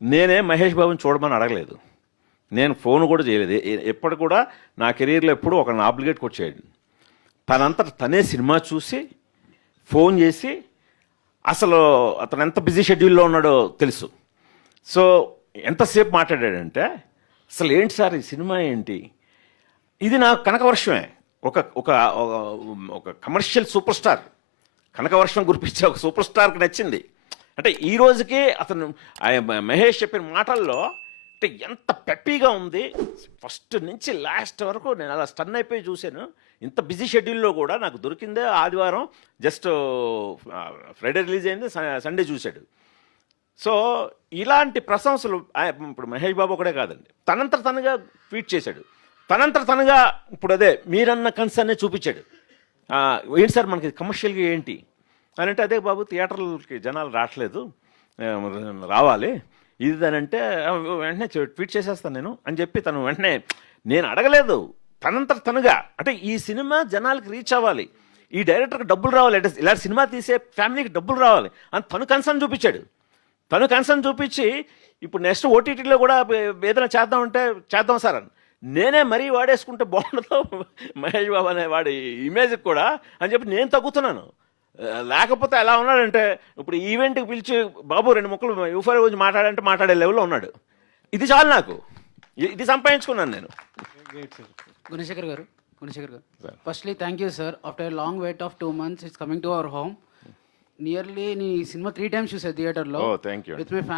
నేనే మహేష్ బాబుని చూడమని అడగలేదు. నేను ఫోన్ కూడా చేయలేదు. ఎప్పటి కూడా నా కెరీర్లో ఎప్పుడు ఒకరిని ఆబ్లిగేట్ కూడా చేయడు. తనంతట తనే సినిమా చూసి ఫోన్ చేసి అసలు అతను ఎంత బిజీ షెడ్యూల్లో ఉన్నాడో తెలుసు. సో ఎంతసేపు మాట్లాడాడంటే అసలు ఏంటి సార్ ఈ సినిమా ఏంటి, ఇది నాకు కనకవర్షమే. ఒక ఒక ఒక కమర్షియల్ సూపర్ స్టార్, కనకవర్షం కురిపించే ఒక సూపర్ స్టార్కి నచ్చింది. అంటే ఈ రోజుకి అతను మహేష్ చెప్పిన మాటల్లో అంటే ఎంత పెప్పీగా ఉంది. ఫస్ట్ నుంచి లాస్ట్ వరకు నేను అలా స్టన్ అయిపోయి చూశాను. ఇంత బిజీ షెడ్యూల్లో కూడా నాకు దొరికిందే ఆదివారం, జస్ట్ ఫ్రైడే రిలీజ్ అయింది, సండే చూశాడు. సో ఇలాంటి ప్రశంసలు ఇప్పుడు మహేష్ బాబు ఒకడే కాదండి, తనంతట తనగా ట్వీట్ చేశాడు, తనంతట తనగా ఇప్పుడు అదే మీరన్న కన్సర్నే చూపించాడు. ఏంటి సార్ మనకి కమర్షియల్గా ఏంటి అని అంటే, అదే బాబు థియేటర్లకి జనాలు రావట్లేదు, రావాలి ఇది అని అంటే వెంటనే ట్వీట్ చేసేస్తాను నేను అని చెప్పి తను వెంటనే, నేను అడగలేదు, తనంతట తనుగా అంటే ఈ సినిమా జనాలకి రీచ్ అవ్వాలి, ఈ డైరెక్టర్కి డబ్బులు రావాలి, అంటే ఇలాంటి సినిమా తీసే ఫ్యామిలీకి డబ్బులు రావాలి అని తను కన్సర్న్ చూపించాడు. తను కన్సర్న్ చూపించి ఇప్పుడు నెక్స్ట్ ఓటీటీలో కూడా ఏదైనా చేద్దామంటే చేద్దాం సార్ అని, నేనే మరీ వాడేసుకుంటే బాగుండదు మహేష్ బాబు అనే వాడి ఇమేజ్కి కూడా అని చెప్పి నేను తగ్గుతున్నాను. లేకపోతే ఎలా ఉన్నాడంటే ఇప్పుడు ఈవెంట్కి పిలిచి బాబు 2 ముక్కలు యూఫర్ గురించి మాట్లాడంటే మాట్లాడే లెవెల్లో ఉన్నాడు. ఇది చాలు నాకు, ఇది సంపాదించుకున్నాను నేను. గుణశేఖర్ గారు, firstly thank you sir. After long weight of 2 months it's coming to our home. Nearly నీ సినిమా 3 times చూసా థియేటర్లో thank you with my family.